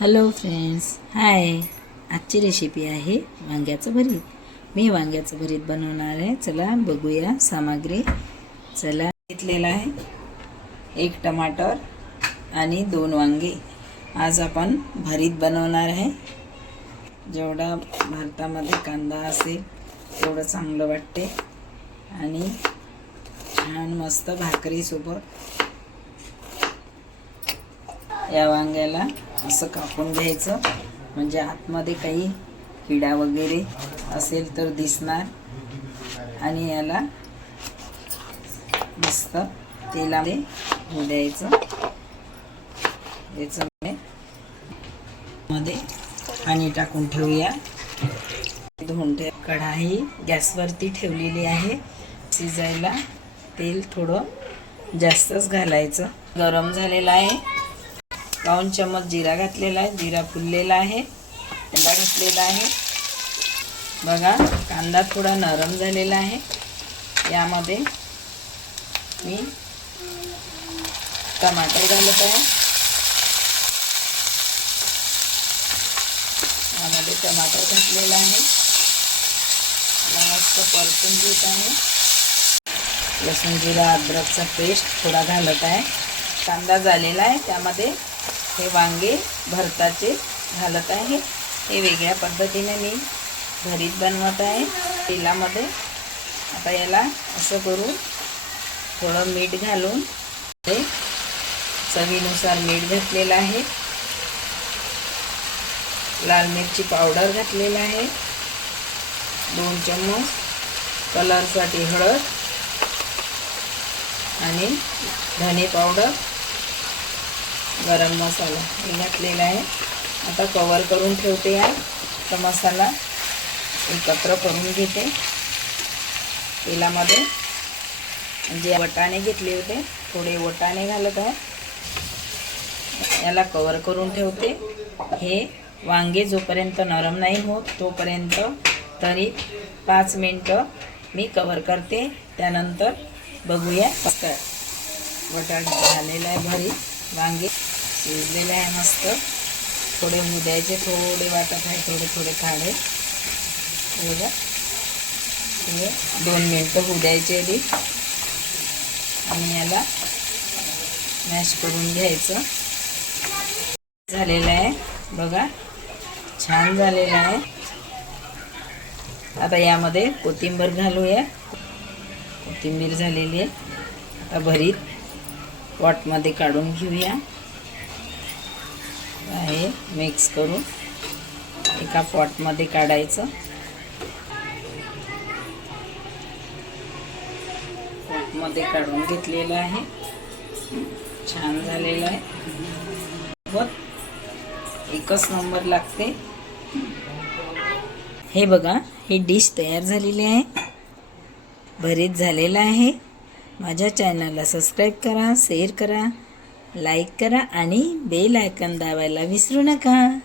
Hello friends hi आजची recipe आहे वांग्याचं भरीत. मी वांग्याचं भरीत बनवणार आहे. चला बघूया सामग्री. चला घेतलेला आहे एक टमाटर आणि दोन वांगे. आज आपण भरीत बनवणार आहे. जेवढा भारतामध्ये कांदा असेल तेवढं चांगलं वाटते. आणि छान मस्त भाकरीसोबत या वांग्याला असं कापून घ्यायचं. म्हणजे आतमध्ये काही किडा वगैरे असेल तर दिसणार. आणि याला मस्त तेलामध्ये होऊ द्यायचं याचं मध्ये पाणी टाकून ठेवूया. धुवून ठेव. कढाई गॅसवरती ठेवलेली आहे. शिजायला तेल थोडं जास्तच घालायचं. गरम झालेलं आहे. पाऊन चमच जिरा घातलेला आहे. जिरा फुललेला आहे. कांदा घातलेला आहे. बघा कांदा थोडा नरम झालेला आहे. यामध्ये मी टमाटर घालत आहे. यामध्ये टमाटर घातलेला आहे. मस्त परतून घेत आहे. लसूण जिरा अद्रकचा पेस्ट थोडा घालत आहे. कांदा झालेला आहे. त्यामध्ये हे वांगे भरताचे घालत आहे. हे वेगळ्या पद्धतीने मी भरीत बनवत आहे. तेलामध्ये आता याला असं करून थोडं मीठ घालून ते चवीनुसार मीठ घातलेलं आहे. लाल मिरची पावडर घातलेला आहे. दोन चम्मच कलरसाठी हळद आणि धने पावडर. गरम मसाला हे घातलेला आहे. आता कवर करून ठेवते आहे तर मसाला एकत्र करून घेते. तेलामध्ये. जे वटाणे घेतले होते थोडे वटाणे घालत आहे. याला कवर करून ठेवते. हे वांगे जोपर्यंत नरम नाही होत तोपर्यंत तरी पाच मिनटं मी कवर करते. त्यानंतर बघूया कसं वटाणे झालेलं आहे भरी वांगे शिजलेले आहे मस्त. थोडे होऊ द्यायचे थोडे वाटत आहे थोडे थोडे खाडे. बघा. हे दोन मिनटं होऊ द्यायचे आधी आणि याला मॅश करून घ्यायचं. झालेलं आहे. बघा. छान झालेलं आहे. आता यामध्ये कोथिंबीर घालूया. कोथिंबीर झालेली आहे. आता भरीत. पॉटमध्ये काढून घेऊया. हे मिक्स करून एका पॉटमध्ये काढायचं. पॉटमध्ये काढून घेतलेलं आहे. छान झालेलं आहे. बघ एकच नंबर लागते. हे बघा ही डिश तयार झालेली आहे. भरीत झालेलं आहे. माझ्या चॅनलला सबस्क्राईब करा शेअर करा. लाईक करा आणि बेल आयकन दाबायला विसरू नका.